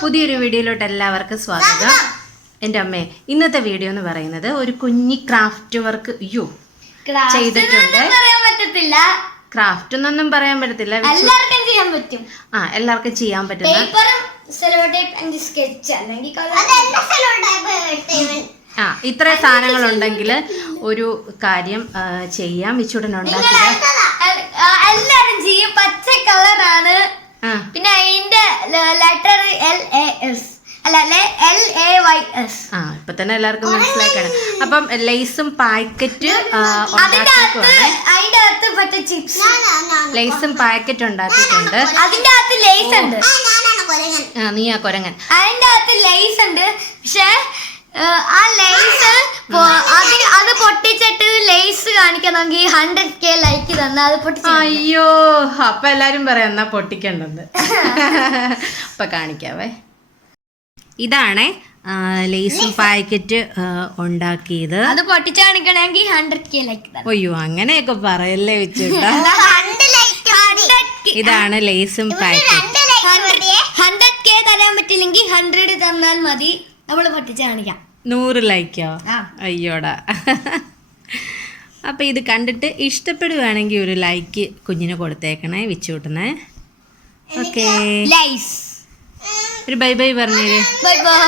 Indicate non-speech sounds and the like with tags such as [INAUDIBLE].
പുതിയൊരു വീഡിയോയിലോട്ട് എല്ലാവർക്കും സ്വാഗതം. എന്റെ അമ്മേ ഇന്നത്തെ വീഡിയോ എന്ന് പറയുന്നത് ഒരു കുഞ്ഞി ക്രാഫ്റ്റ് വർക്ക് യു ചെയ്തിട്ടുണ്ട്. പറ്റത്തില്ല. ക്രാഫ്റ്റ് എന്നൊന്നും പറയാൻ പറ്റത്തില്ല. എല്ലാവർക്കും ചെയ്യാൻ പറ്റും. ആ എല്ലാവർക്കും ചെയ്യാൻ പറ്റുന്ന പേപ്പറും സെലോ ടേപ്പ് ആൻഡ് സ്കെച്ച് അല്ലെങ്കിൽ ആ ഇത്ര സാധനങ്ങൾ ഉണ്ടെങ്കിൽ ഒരു കാര്യം ചെയ്യാം. എല്ലാരും ചെയ്യും പച്ച കളറാണ് ആ പിന്നെ അതിന്റെ ലെറ്റർ എൽ എ എസ് ആ ഇപ്പൊ തന്നെ എല്ലാവർക്കും മനസ്സിലാക്കാണ് അപ്പം ലേസും പാക്കറ്റ് ലേസും പാക്കറ്റ് ഉണ്ടാക്കിയിട്ടുണ്ട്. അതിന്റെ അകത്ത് ലേസ് ഉണ്ട്. നീ ആ കൊരങ്ങൻ. അതിന്റെ അകത്ത് ലേസ് ഉണ്ട്. പക്ഷെ ആ അത് അത് പൊട്ടിച്ചിട്ട് ലേസ് ഈ ഹൺഡ്രഡ് കെ ലൈക്ക് തന്നെ അത് പൊട്ടി അയ്യോ അപ്പൊ എല്ലാരും പറയാം എന്നാ പൊട്ടിക്കണ്ടെന്ന്. [LAUGHS] അപ്പൊ കാണിക്കാവേ. ഇതാണേ ലേസും പാക്കറ്റ് ഉണ്ടാക്കിയത്. അത് പൊട്ടിച്ച് കാണിക്കണമെങ്കിൽ ഹൺഡ്രഡ് കെ ലൈക്ക് അയ്യോ അങ്ങനെയൊക്കെ പറയല്ലേ വെച്ചിട്ട്. [LAUGHS] ഇതാണ് ലേസും പാക്കറ്റ്. ഹൺഡ്രഡ് കെ തരാൻ പറ്റില്ലെങ്കിൽ ഹൺഡ്രഡ് തന്നാൽ മതി. നമ്മൾ പൊട്ടിച്ചാണിക്കാം നൂറ് ലൈക്കോ അയ്യോടാ. [LAUGHS] അപ്പൊ ഇത് കണ്ടിട്ട് ഇഷ്ടപ്പെടുവാണെങ്കിൽ ഒരു ലൈക്ക് കുഞ്ഞിന് കൊടുത്തേക്കണേ വിച്ചൂട്ടണേ ഓക്കേ ഒരു ബൈ ബൈ പറഞ്ഞേ ബൈ ബൈ